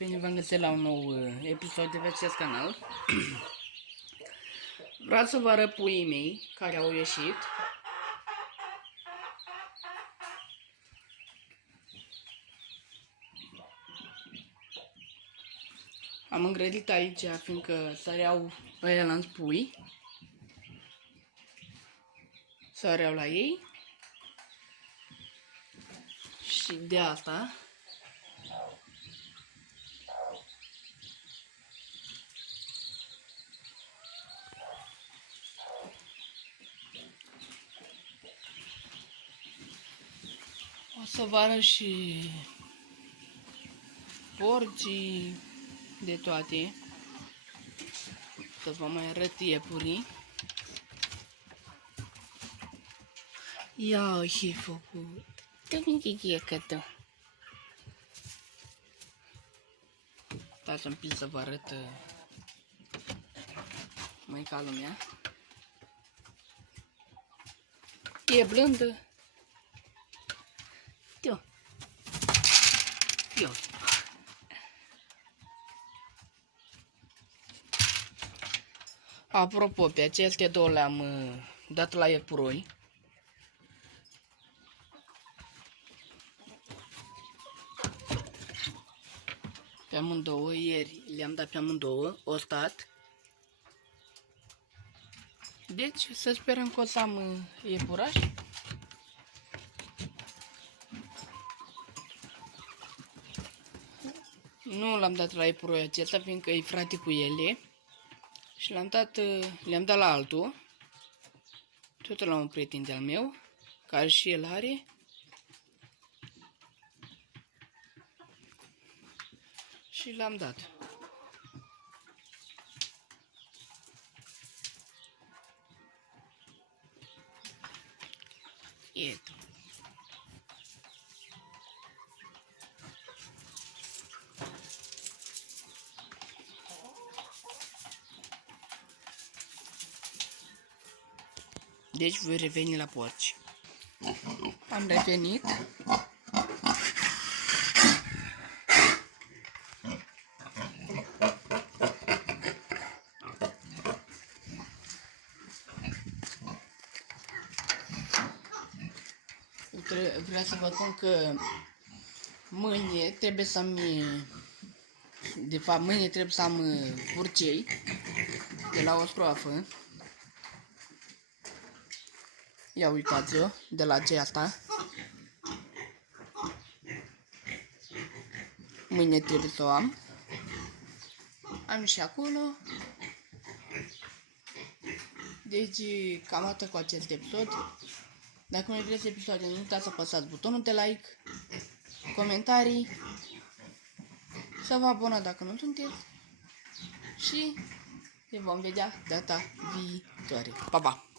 bine v-am găsit la un nou episod de pe acest canal. Vreau să vă arăt puii mei care au ieșit. Am îngrădit aici fiindcă săreau ăia pui. Săreau la ei. Și de asta o să vă arăt și porcii, de toate. Să vă mai arăt iepurii. Ia ce-ai făcut? Că Stați un pic să vă arăt mai ca lumea. E blândă. Eu. Apropo, pe aceste două le-am dat la iepuroi. Pe amândouă, ieri le-am dat pe amândouă, o stat. Deci, să sperăm că o să am iepuraș. Nu l-am dat la iepuroi acesta, fiindcă e frate cu ele. Și le-am dat la altul. Tot la un prieten de-al meu, care și el are. Și l-am dat. Iată. Deci voi reveni la porci. Am revenit. Vreau să vă spun că mâine trebuie să am, de fapt mâine trebuie să am purcei de la o stroafă. Ia uitați-o, de la aceasta. Mâine trebuie să o am. Am și acolo. Deci cam atât cu acest episod. Dacă nu vreți episoade, nu uitați să apăsați butonul de like, comentarii, să vă abonați dacă nu sunteți și ne vom vedea data viitoare. Pa, pa!